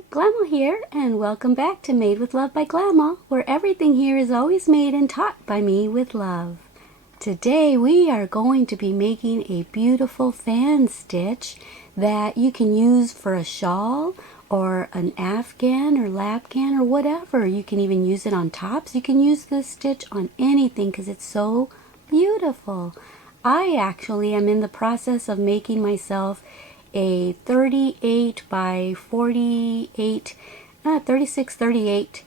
Hi, Glama here, and welcome back to Made with Love by Glama, where everything here is always made and taught by me with love. Today we are going to be making a beautiful fan stitch that you can use for a shawl or an Afghan or Lapghan or whatever. You can even use it on tops. You can use this stitch on anything because it's so beautiful. I actually am in the process of making myself a 38 by 48, 36, 38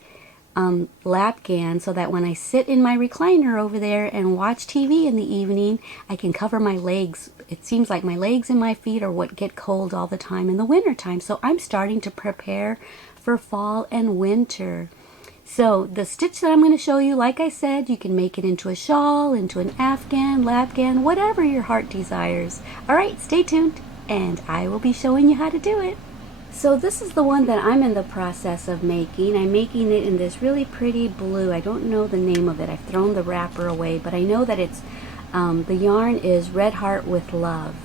Lapghan, so that when I sit in my recliner over there and watch TV in the evening, I can cover my legs. It seems like my legs and my feet are what get cold all the time in the winter time. So I'm starting to prepare for fall and winter. So the stitch that I'm going to show you, like I said, you can make it into a shawl, into an Afghan, Lapghan, whatever your heart desires. Alright, stay tuned and I will be showing you how to do it. So this is the one that I'm in the process of making. I'm making it in this really pretty blue. I don't know the name of it. I've thrown the wrapper away, but I know that it's the yarn is Red Heart with Love.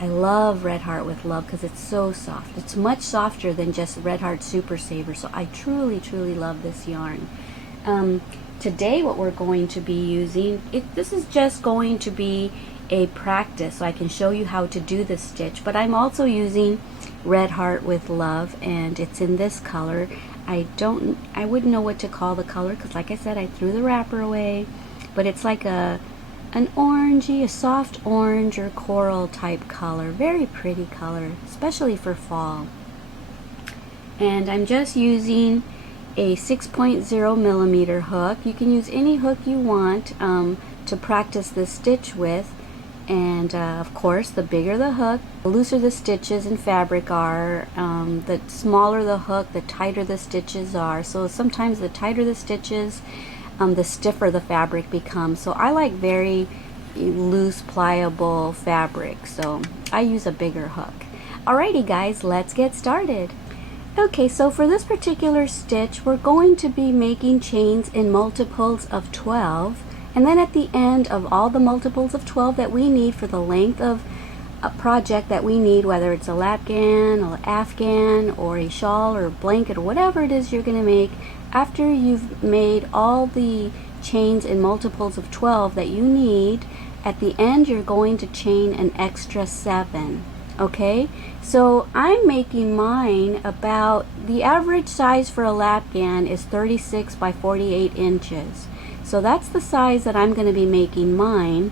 I love Red Heart with Love because it's so soft. It's much softer than just Red Heart Super Saver, so I truly love this yarn. Today what we're going to be using, this is just going to be a practice so I can show you how to do this stitch, but I'm also using Red Heart with Love, and it's in this color. I wouldn't know what to call the color because, like I said, I threw the wrapper away, but it's like an orangey, a soft orange or coral type color. Very pretty color, especially for fall. And I'm just using a 6.0 millimeter hook. You can use any hook you want to practice this stitch with. And of course, the bigger the hook, the looser the stitches in fabric are. The smaller the hook, the tighter the stitches are. So sometimes the tighter the stitches, the stiffer the fabric becomes. So I like very loose, pliable fabric, so I use a bigger hook. Alrighty guys, let's get started. Okay, so for this particular stitch, we're going to be making chains in multiples of 12. And then at the end of all the multiples of 12 that we need for the length of a project that we need, whether it's a Lapghan or Afghan or a shawl or a blanket or whatever it is you're going to make, after you've made all the chains in multiples of 12 that you need, at the end you're going to chain an extra 7. Okay, so I'm making mine about, the average size for a Lapghan is 36 by 48 inches. So that's the size that I'm going to be making mine.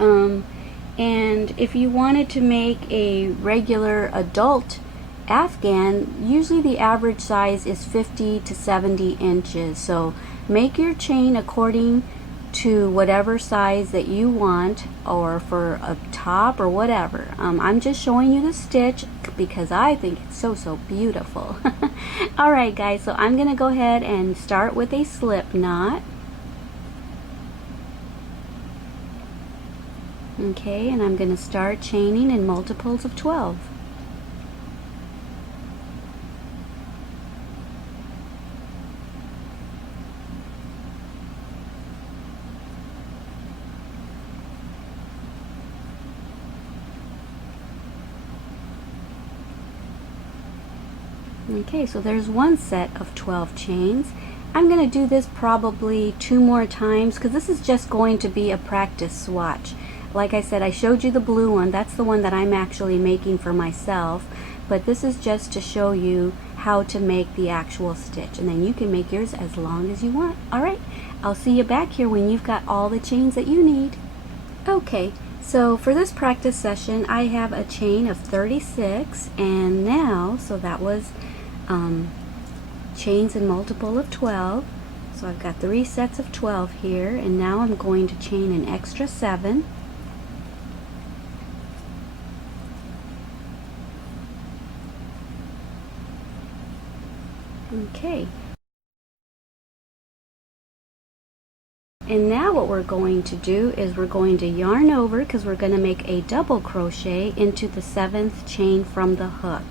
And if you wanted to make a regular adult Afghan, usually the average size is 50 to 70 inches. So make your chain according to whatever size that you want, or for a top or whatever. I'm just showing you the stitch because I think it's so beautiful. Alright guys, so I'm going to go ahead and start with a slip knot. Okay, and I'm going to start chaining in multiples of 12. Okay, so there's one set of 12 chains. I'm going to do this probably 2 more times because this is just going to be a practice swatch. Like I said, I showed you the blue one. That's the one that I'm actually making for myself. But this is just to show you how to make the actual stitch. And then you can make yours as long as you want. Alright, I'll see you back here when you've got all the chains that you need. Okay, so for this practice session, I have a chain of 36. And now, so that was chains in multiple of 12. So I've got 3 sets of 12 here. And now I'm going to chain an extra 7. Okay, and now what we're going to do is we're going to yarn over because we're going to make a double crochet into the 7th chain from the hook.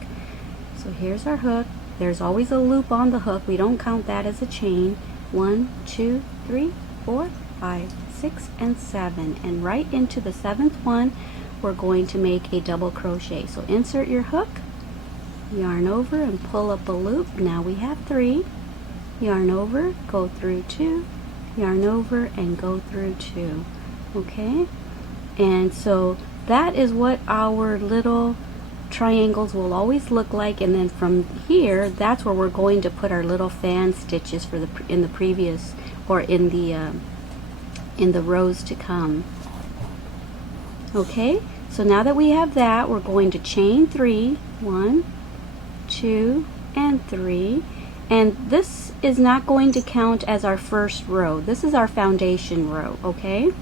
So here's our hook. There's always a loop on the hook. We don't count that as a chain. 1, 2, 3, 4, 5, 6, and 7. And right into the 7th one, we're going to make a double crochet. So insert your hook yarn over and pull up a loop. Now we have 3. Yarn over, go through 2, yarn over and go through 2. Okay, and so that is what our little triangles will always look like, and then from here that's where we're going to put our little fan stitches for in the previous, or in the rows to come. Okay, so now that we have that, we're going to chain 3, 1, 2 and 3, and this is not going to count as our first row. This is our foundation row. Okay,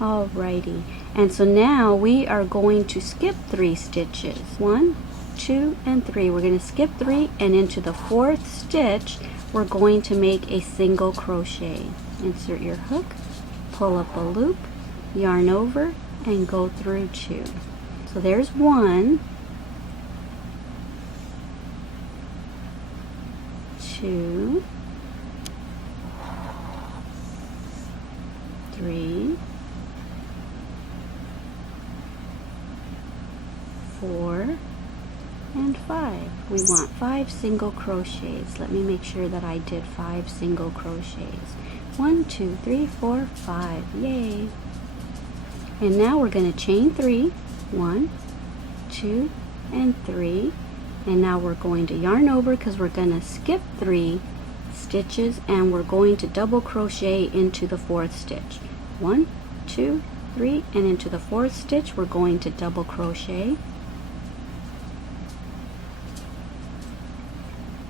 alrighty, and so now we are going to skip 3 stitches, 1, 2 and 3. We're going to skip 3, and into the 4th stitch we're going to make a single crochet. Insert your hook, pull up a loop, yarn over and go through 2. So there's 1, 2, 3, 4 and 5. We want 5 single crochets. Let me make sure that I did 5 single crochets. 1, 2, 3, 4, 5. Yay! And now we're going to chain 3, 1, 2 and 3, and now we're going to yarn over because we're going to skip 3 stitches, and we're going to double crochet into the 4th stitch. 1, 2, 3, and into the 4th stitch we're going to double crochet.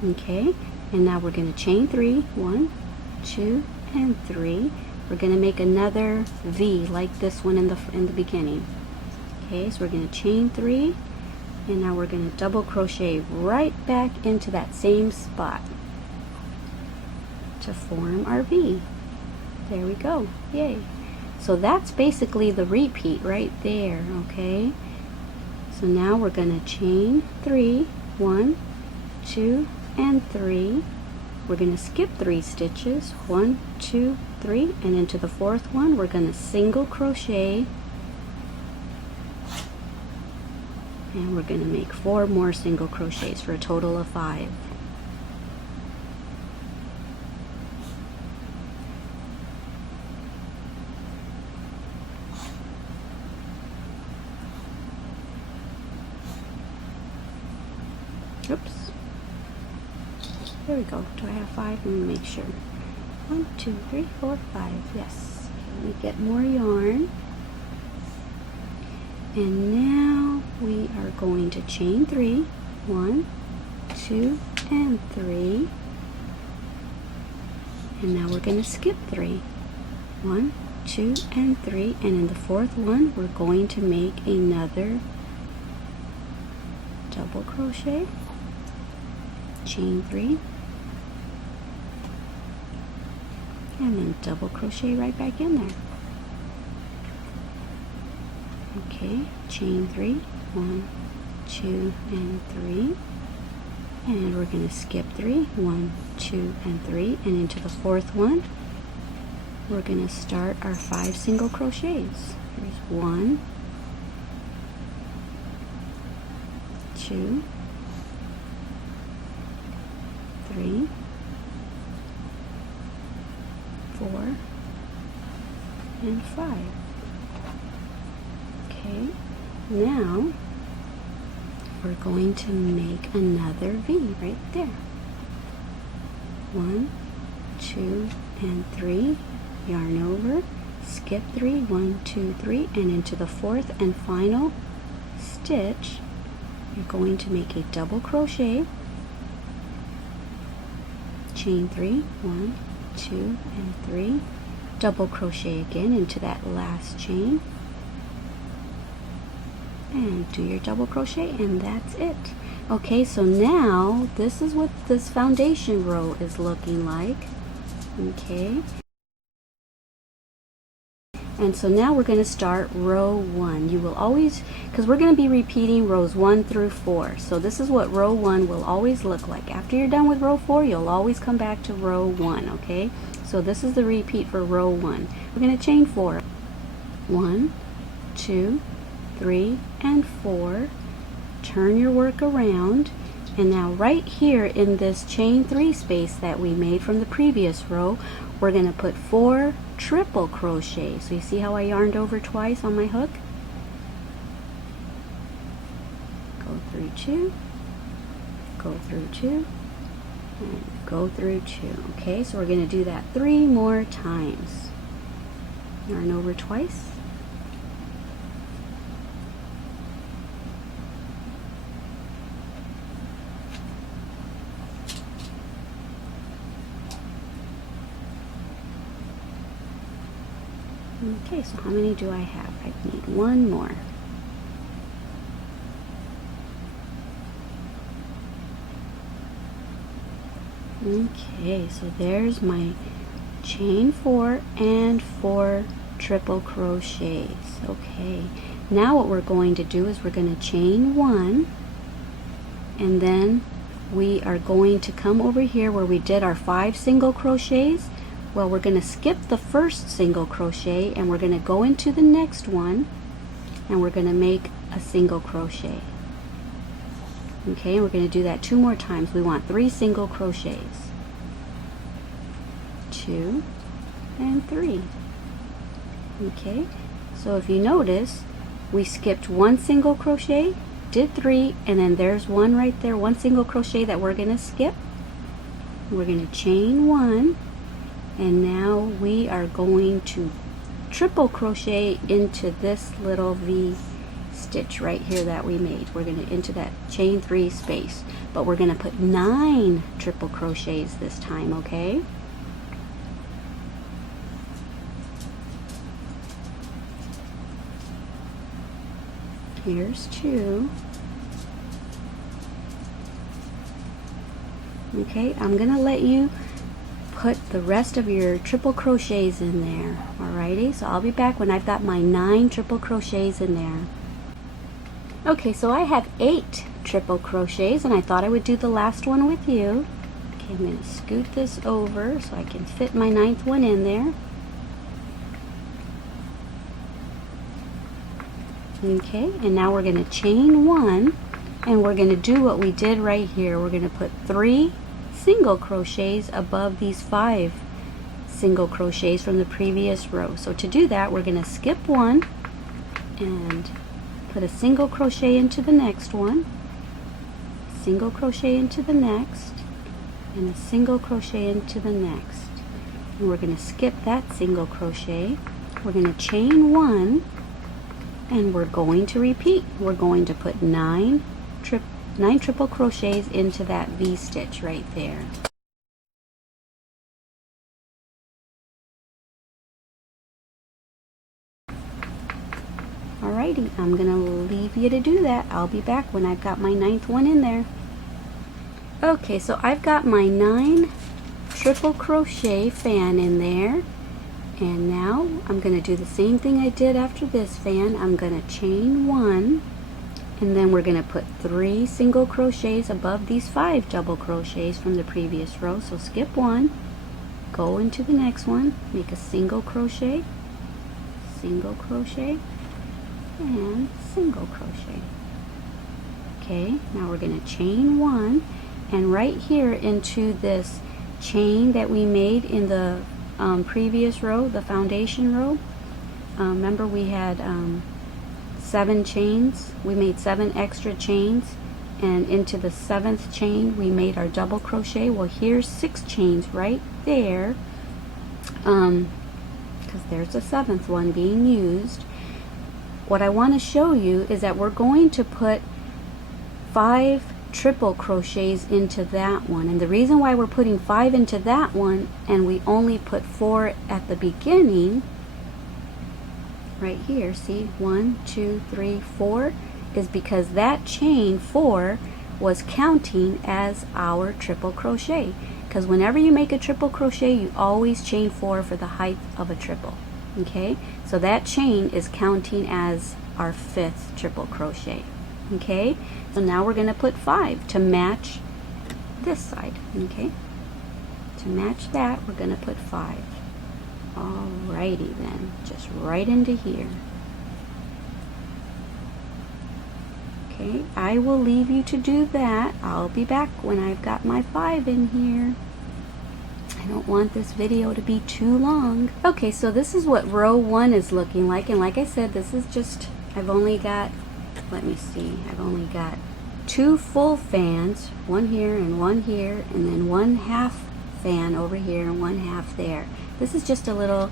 Okay, and now we're going to chain 3, 1, 2 and 3. We're going to make another V like this one in the beginning. Okay, so we're going to chain 3, and now we're going to double crochet right back into that same spot to form our V. There we go. Yay! So that's basically the repeat right there. Okay, so now we're going to chain 3, 1, 2 and 3. We're going to skip 3 stitches, 1, 2, 3, and into the 4th one we're going to single crochet, and we're going to make 4 more single crochets for a total of 5. Oops. There we go. Do I have 5? Let me make sure. 1, 2, 3, 4, 5. Yes. Okay, let me get more yarn. And now we are going to chain 3. 1, 2, and 3. And now we're going to skip 3. 1, 2, and 3. And in the 4th one, we're going to make another double crochet, chain 3, and then double crochet right back in there. Okay, chain 3, 1, 2 and 3, and we're going to skip 3, 1, 2 and 3, and into the 4th one we're going to start our 5 single crochets. Here's 1, 2, 3, 4 and 5. Okay, now we're going to make another V right there. 1, 2 and 3, yarn over, skip 3, 1, 2, 3, and into the 4th and final stitch you're going to make a double crochet, chain 3, 1, 2 and 3, double crochet again into that last chain, and do your double crochet, and that's it. Okay, so now this is what this foundation row is looking like. Okay, and so now we're going to start row 1. You will always, because we're going to be repeating rows 1 through 4, so this is what row 1 will always look like. After you're done with row 4, you'll always come back to row 1. Okay, so this is the repeat for row 1. We're going to chain 4. 1, 2, 3 and 4. Turn your work around, And now right here in this chain 3 space that we made from the previous row, we're going to put 4 triple crochets. So you see how I yarned over twice on my hook? Go through 2, go through 2, and go through 2. Okay, so we're going to do that 3 more times. Yarn over twice. Okay, so how many do I have? I need 1 more. Okay, so there's my chain 4 and 4 triple crochets. Okay, now what we're going to do is we're going to chain 1, and then we are going to come over here where we did our 5 single crochets. Well, we're going to skip the first single crochet and we're going to go into the next one and we're going to make a single crochet. Okay, we're going to do that 2 more times. We want 3 single crochets. 2 and 3. Okay, so if you notice, we skipped 1 single crochet, did 3, and then there's 1 right there, 1 single crochet that we're going to skip. We're going to chain 1. And now we are going to triple crochet into this little V stitch right here that we made. We're going to into that chain 3 space, but we're going to put 9 triple crochets this time, okay? Here's 2. Okay, I'm going to let you put the rest of your triple crochets in there. Alrighty, so I'll be back when I've got my 9 triple crochets in there. Okay, so I have 8 triple crochets and I thought I would do the last one with you. Okay, I'm going to scoot this over so I can fit my 9th one in there. Okay, and now we're going to chain 1 and we're going to do what we did right here. We're going to put 3 single crochets above these 5 single crochets from the previous row. So to do that, we're going to skip 1 and put a single crochet into the next one, single crochet into the next, and a single crochet into the next. And we're going to skip that single crochet. We're going to chain 1 and we're going to repeat. We're going to put 9 triple crochets into that V stitch right there. Alrighty, I'm gonna leave you to do that. I'll be back when I've got my 9th one in there. Okay, so I've got my 9 triple crochet fan in there, and now I'm gonna do the same thing I did after this fan. I'm gonna chain 1, and then we're going to put 3 single crochets above these 5 double crochets from the previous row. So skip 1, go into the next one, make a single crochet, and single crochet. Okay, now we're going to chain 1, and right here into this chain that we made in the previous row, the foundation row, remember we had 7 chains. We made 7 extra chains, and into the 7th chain we made our double crochet. Well, here's 6 chains right there, because there's a 7th one being used. What I want to show you is that we're going to put 5 triple crochets into that one, and the reason why we're putting 5 into that one and we only put 4 at the beginning right here, see, 1, 2, 3, 4, is because that chain 4 was counting as our triple crochet. Because whenever you make a triple crochet, you always chain 4 for the height of a triple. Okay, so that chain is counting as our 5th triple crochet. Okay, so now we're going to put 5 to match this side. Okay, to match that, we're going to put 5. Alrighty then, just right into here. Okay, I will leave you to do that. I'll be back when I've got my 5 in here. I don't want this video to be too long. Okay, so this is what row 1 is looking like, and like I said, this is just, I've only got, let me see, I've only got 2 full fans, one here and one here, and then 1 half fan over here and 1 half there. This is just a little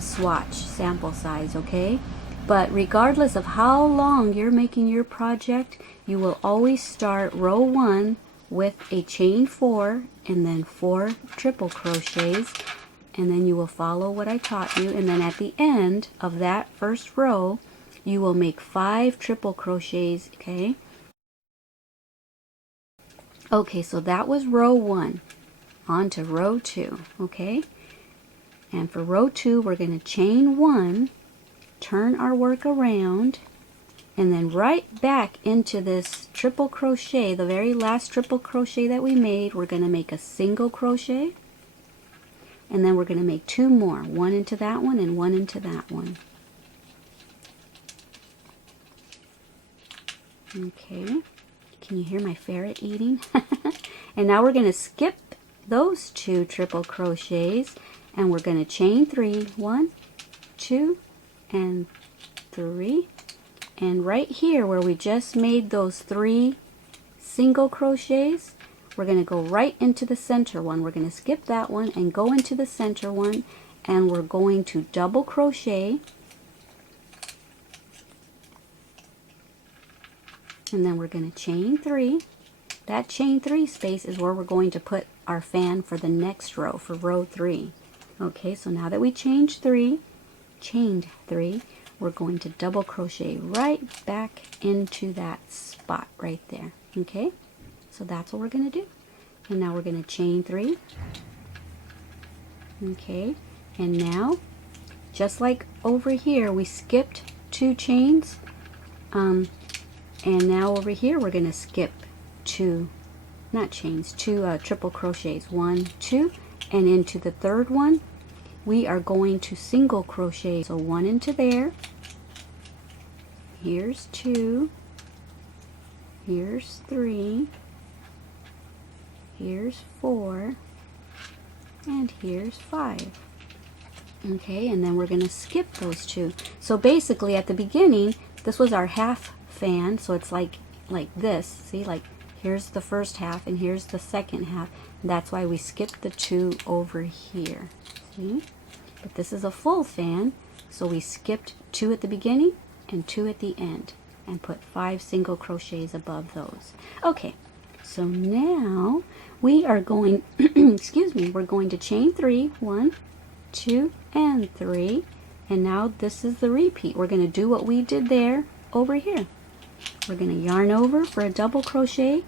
swatch sample size, okay? But regardless of how long you're making your project, you will always start row 1 with a chain 4 and then 4 triple crochets, and then you will follow what I taught you, and then at the end of that first row you will make 5 triple crochets, okay? Okay, so that was row 1. On to row 2, okay? And for row 2 we're going to chain 1, turn our work around, and then right back into this triple crochet, the very last triple crochet that we made, we're going to make a single crochet, and then we're going to make 2 more, 1 into that one and 1 into that one. Okay, can you hear my ferret eating? And now we're going to skip those 2 triple crochets, and we're going to chain 3, 1, 2, and 3, and right here where we just made those 3 single crochets, we're going to go right into the center one. We're going to skip that one and go into the center one, and we're going to double crochet, and then we're going to chain 3. That chain 3 space is where we're going to put our fan for the next row, for row 3. Okay, so now that we chained 3, we're going to double crochet right back into that spot right there. Okay, so that's what we're going to do. And now we're going to chain 3. Okay, and now just like over here we skipped 2 chains, and now over here we're going to skip 2 triple crochets, 1, 2, and into the third one we are going to single crochet. So 1 into there, here's 2, here's 3, here's 4, and here's 5. Okay, and then we're going to skip those 2. So basically at the beginning this was our half fan, so it's like this, see, like here's the first half and here's the second half. That's why we skipped the 2 over here. See? But this is a full fan, so we skipped 2 at the beginning and 2 at the end and put 5 single crochets above those. Okay, so now we are going excuse me, we're going to chain 3, 1, 2, and 3, and now this is the repeat. We're going to do what we did there over here. We're going to yarn over for a double crochet,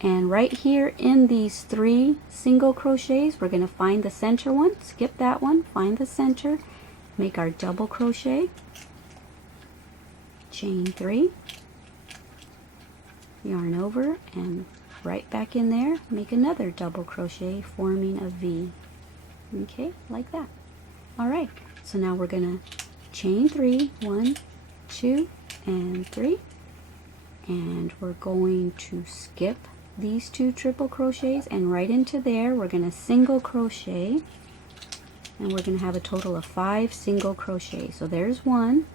and right here in these 3 single crochets we're going to find the center one, skip that one, find the center, make our double crochet, chain 3, yarn over, and right back in there make another double crochet forming a V. Okay, like that. Alright, so now we're going to chain 3, 1, 2, and 3, and we're going to skip these 2 triple crochets, and right into there we're going to single crochet, and we're going to have a total of 5 single crochets. So there's 1,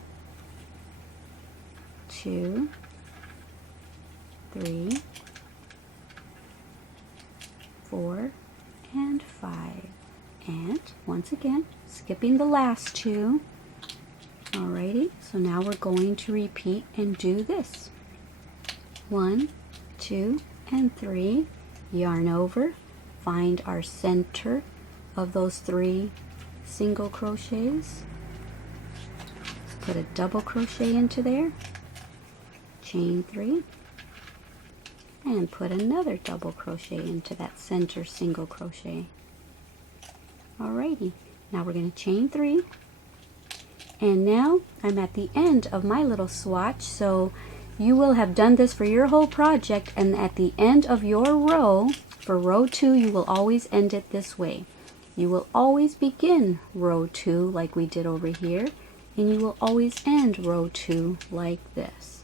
2, 3, 4, and 5. And once again skipping the last 2. Alrighty, so now we're going to repeat and do this. 1, 2, and 3, yarn over, find our center of those 3 single crochets, put a double crochet into there, chain 3, and put another double crochet into that center single crochet. Alrighty, now we're going to chain 3, and now I'm at the end of my little swatch, so you will have done this for your whole project, and at the end of your row, for row 2, you will always end it this way. You will always begin row 2 like we did over here, and you will always end row 2 like this.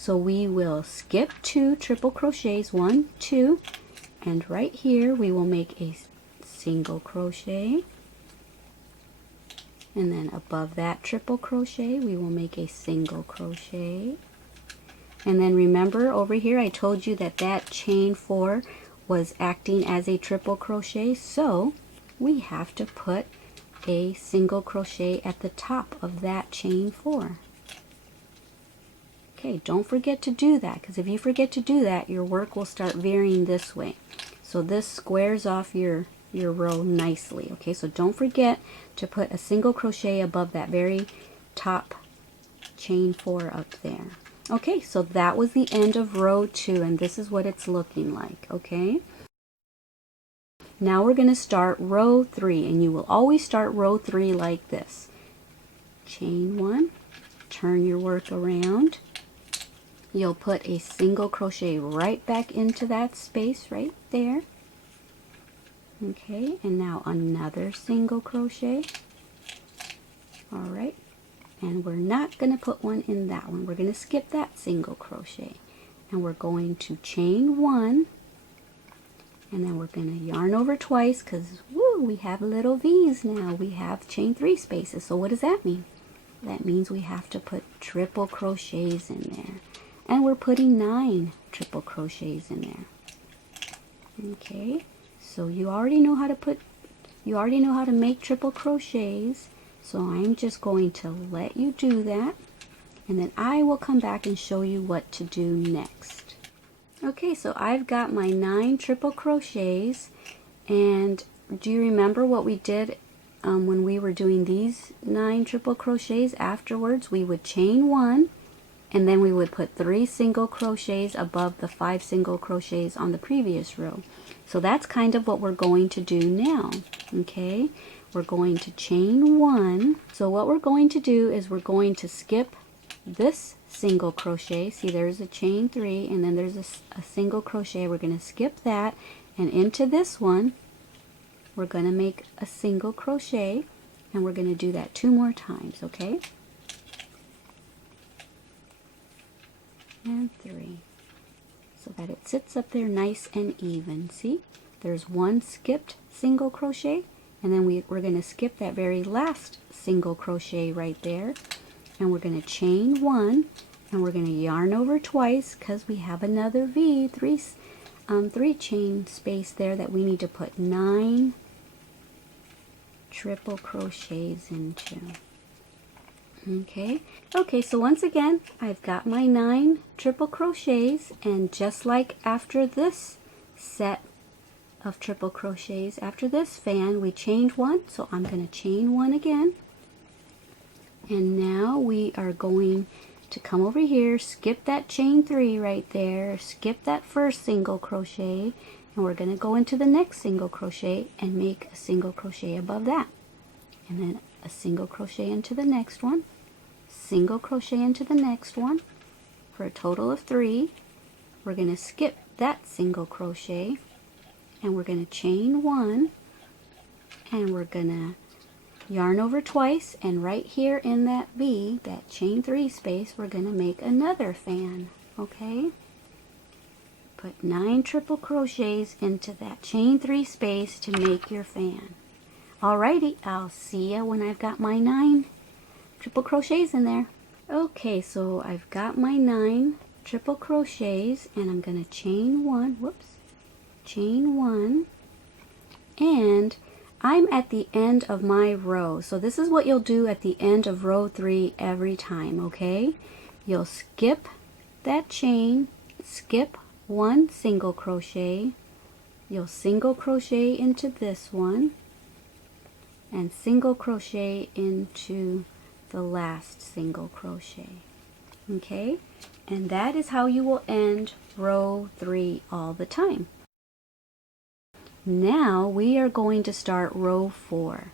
So we will skip 2 triple crochets, 1, 2, and right here we will make a single crochet, and then above that triple crochet we will make a single crochet. And then remember over here I told you that that chain 4 was acting as a triple crochet, so we have to put a single crochet at the top of that chain 4. Okay, don't forget to do that, because if you forget to do that, your work will start veering this way. So this squares off your row nicely. Okay, so don't forget to put a single crochet above that very top chain 4 up there. Okay, so that was the end of row 2, and this is what it's looking like. Okay, now we're going to start row 3, and you will always start row 3 like this. Chain 1, turn your work around. You'll put a single crochet right back into that space right there. Okay, and now another single crochet. All right, and we're not going to put one in that one. We're going to skip that single crochet, and we're going to chain 1, and then we're going to yarn over twice, because we have little V's now. We have chain 3 spaces. So what does that mean? That means we have to put triple crochets in there. And we're putting 9 triple crochets in there. Okay, so you already know how to make triple crochets. So I'm just going to let you do that, and then I will come back and show you what to do next. Okay, so I've got my 9 triple crochets, and do you remember what we did when we were doing these 9 triple crochets? Afterwards we would chain 1, and then we would put 3 single crochets above the 5 single crochets on the previous row. So that's kind of what we're going to do now. Okay, we're going to chain 1. So what we're going to do is we're going to skip this single crochet. See, there's a chain 3, and then there's a single crochet. We're going to skip that, and into this one we're going to make a single crochet, and we're going to do that 2 more times. Okay, and 3, so that it sits up there nice and even. See, there's 1 skipped single crochet, and then we're going to skip that very last single crochet right there, and we're going to chain 1, and we're going to yarn over twice, because we have another V, 3 chain space there that we need to put 9 triple crochets into. Okay, so once again I've got my 9 triple crochets, and just like after this set of triple crochets, after this fan we chained 1, so I'm going to chain 1 again, and now we are going to come over here, skip that chain 3 right there, skip that first single crochet, and we're going to go into the next single crochet and make a single crochet above that, and then a single crochet into the next one, single crochet into the next one, for a total of 3. We're going to skip that single crochet, and we're going to chain 1, and we're going to yarn over twice, and right here in that V, that chain 3 space, we're going to make another fan. Okay, put 9 triple crochets into that chain 3 space to make your fan. Alrighty, I'll see ya when I've got my 9 triple crochets in there. Okay, so I've got my 9 triple crochets, and I'm going to chain 1, chain 1, and I'm at the end of my row. So this is what you'll do at the end of row 3 every time. Okay, you'll skip that chain, skip 1 single crochet, you'll single crochet into this one, and single crochet into the last single crochet. Okay, and that is how you will end row 3 all the time. Now we are going to start row 4,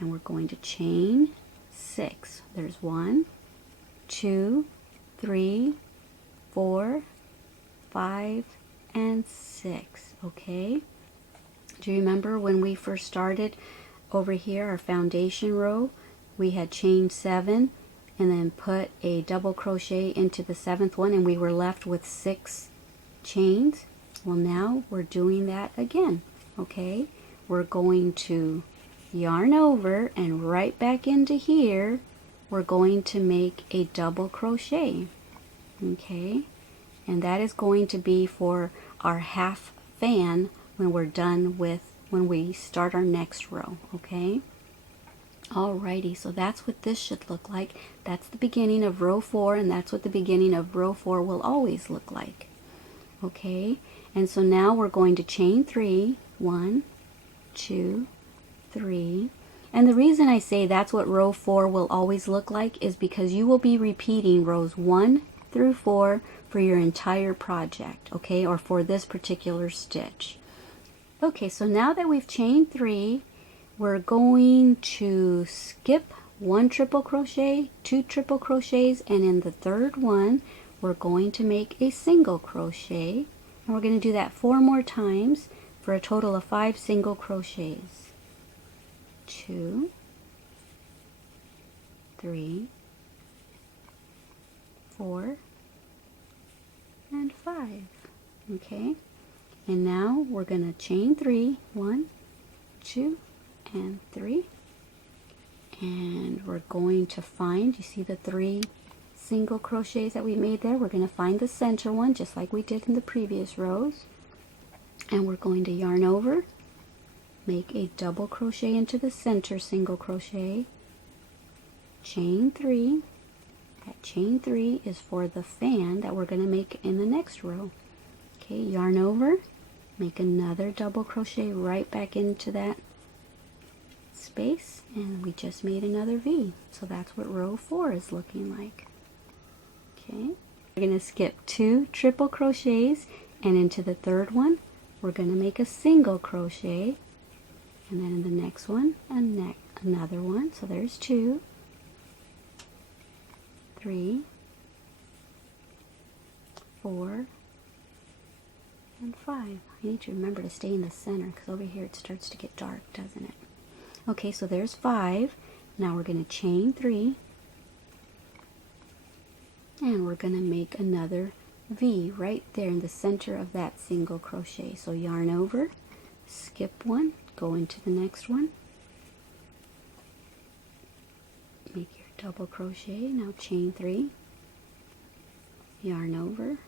and we're going to chain 6. There's 1, 2, 3, 4, 5, and 6. Okay, do you remember when we first started over here, our foundation row, we had chain 7, and then put a double crochet into the 7th one, and we were left with 6 chains. Well, now we're doing that again. Okay, we're going to yarn over, and right back into here we're going to make a double crochet. Okay, and that is going to be for our half fan when we're done with, when we start our next row. Okay, alrighty, so that's what this should look like. That's the beginning of row 4, and that's what the beginning of row 4 will always look like. Okay, and so now we're going to chain 3, 1, 2, 3, and the reason I say that's what row 4 will always look like is because you will be repeating rows 1 through 4 for your entire project, okay, or for this particular stitch. Okay, so now that we've chained 3, we're going to skip 1 triple crochet, 2 triple crochets, and in the 3rd one we're going to make a single crochet, and we're going to do that 4 more times for a total of 5 single crochets. 2, 3, 4, and 5. Okay, and now we're going to chain 3, 1, 2, and 3, and we're going to find, you see the 3 single crochets that we made there, we're going to find the center one just like we did in the previous rows, and we're going to yarn over, make a double crochet into the center single crochet, chain 3. That chain 3 is for the fan that we're going to make in the next row. Okay, yarn over, make another double crochet right back into that space, and we just made another V. So that's what row 4 is looking like. Okay, we're going to skip 2 triple crochets, and into the 3rd one we're going to make a single crochet, and then in the next one another one. So there's 2, 3, 4, and 5. I need to remember to stay in the center because over here it starts to get dark, doesn't it? Okay, so there's 5. Now we're going to chain 3, and we're going to make another V right there in the center of that single crochet. So yarn over, skip 1, go into the next one, make your double crochet, now chain 3, yarn over,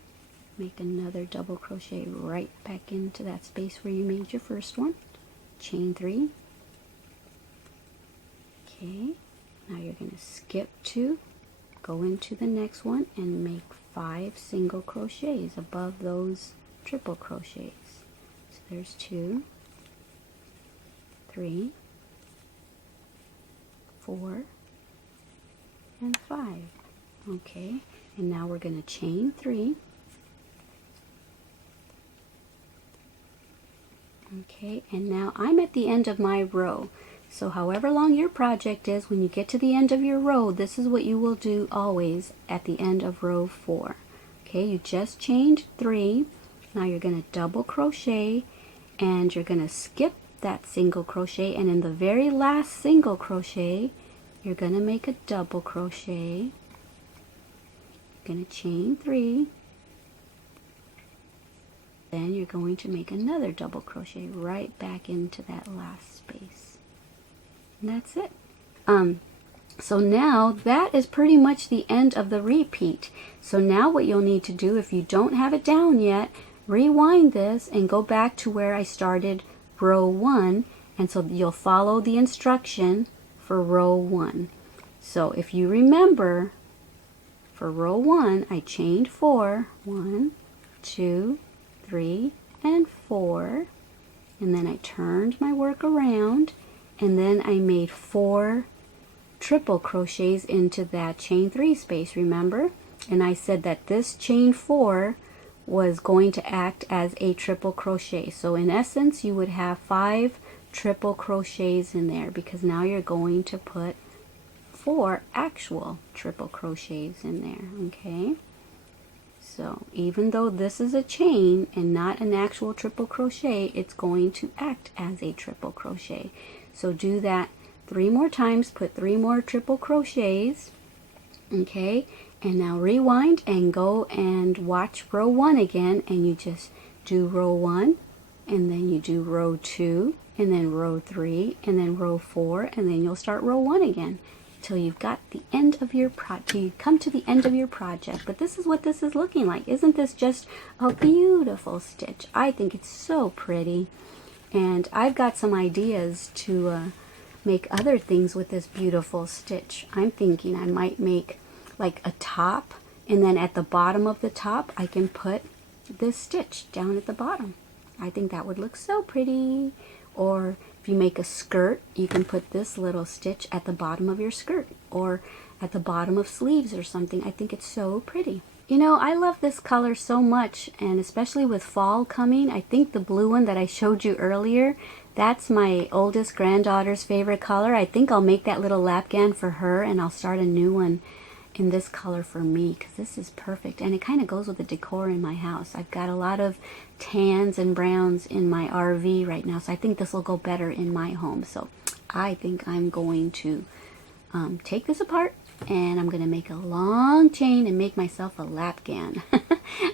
make another double crochet right back into that space where you made your first one, chain 3. Okay, now you're going to skip 2, go into the next one, and make 5 single crochets above those triple crochets. So there's 2, 3, 4, and 5. Okay, and now we're going to chain 3. Okay, and now I'm at the end of my row. So however long your project is, when you get to the end of your row, this is what you will do always at the end of row 4. Okay, you just chained 3. Now you're going to double crochet, and you're going to skip that single crochet, and in the very last single crochet you're going to make a double crochet. You're going to chain 3. Then you're going to make another double crochet right back into that last space. And that's it. So now that is pretty much the end of the repeat. So now what you'll need to do, if you don't have it down yet, rewind this and go back to where I started row 1, and so you'll follow the instruction for row 1. So if you remember, for row 1 I chained 4, 1, 2, 3, and 4, and then I turned my work around, and then I made 4 triple crochets into that chain 3 space, remember? And I said that this chain 4 was going to act as a triple crochet. So in essence you would have 5 triple crochets in there, because now you're going to put 4 actual triple crochets in there. Okay, so even though this is a chain and not an actual triple crochet, it's going to act as a triple crochet. So do that 3 more times, put 3 more triple crochets, Okay, and now rewind and go and watch row 1 again, and you just do row 1, and then you do row 2, and then row 3, and then row 4, and then you'll start row 1 again till you've got the end of your project. You come to the end of your project. But this is what this is looking like. Isn't this just a beautiful stitch? I think it's so pretty, and I've got some ideas to make other things with this beautiful stitch. I'm thinking I might make like a top, and then at the bottom of the top I can put this stitch down at the bottom. I think that would look so pretty. Or if you make a skirt, you can put this little stitch at the bottom of your skirt, or at the bottom of sleeves or something. I think it's so pretty. You know, I love this color so much, and especially with fall coming, I think the blue one that I showed you earlier, that's my oldest granddaughter's favorite color. I think I'll make that little Lapghan for her, and I'll start a new one in this color for me, because this is perfect, and it kind of goes with the decor in my house. I've got a lot of tans and browns in my RV right now, so I think this will go better in my home. So I think I'm going to take this apart, and I'm going to make a long chain and make myself a Lapghan.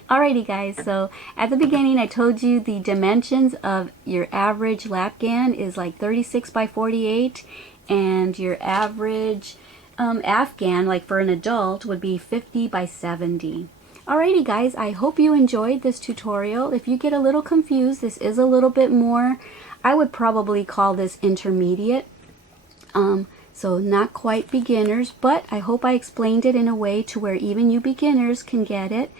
Alrighty guys, so at the beginning I told you the dimensions of your average Lapghan is like 36 by 48, and your average Afghan, like for an adult, would be 50 by 70. Alrighty guys, I hope you enjoyed this tutorial. If you get a little confused, this is a little bit more, I would probably call this intermediate. So not quite beginners, but I hope I explained it in a way to where even you beginners can get it.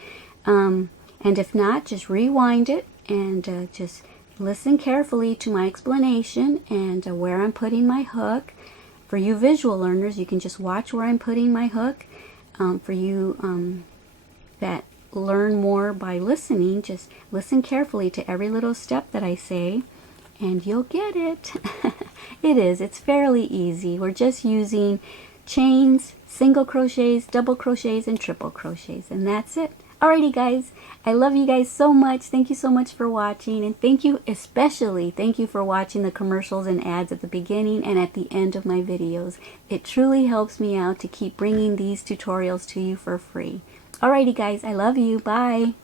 And if not, just rewind it and just listen carefully to my explanation and where I'm putting my hook. For you visual learners, you can just watch where I'm putting my hook. For you that learn more by listening, just listen carefully to every little step that I say, and you'll get it. It's fairly easy. We're just using chains, single crochets, double crochets, and triple crochets, and that's it. Alrighty guys, I love you guys so much. Thank you so much for watching, and thank you for watching the commercials and ads at the beginning and at the end of my videos. It truly helps me out to keep bringing these tutorials to you for free. Alrighty guys, I love you. Bye.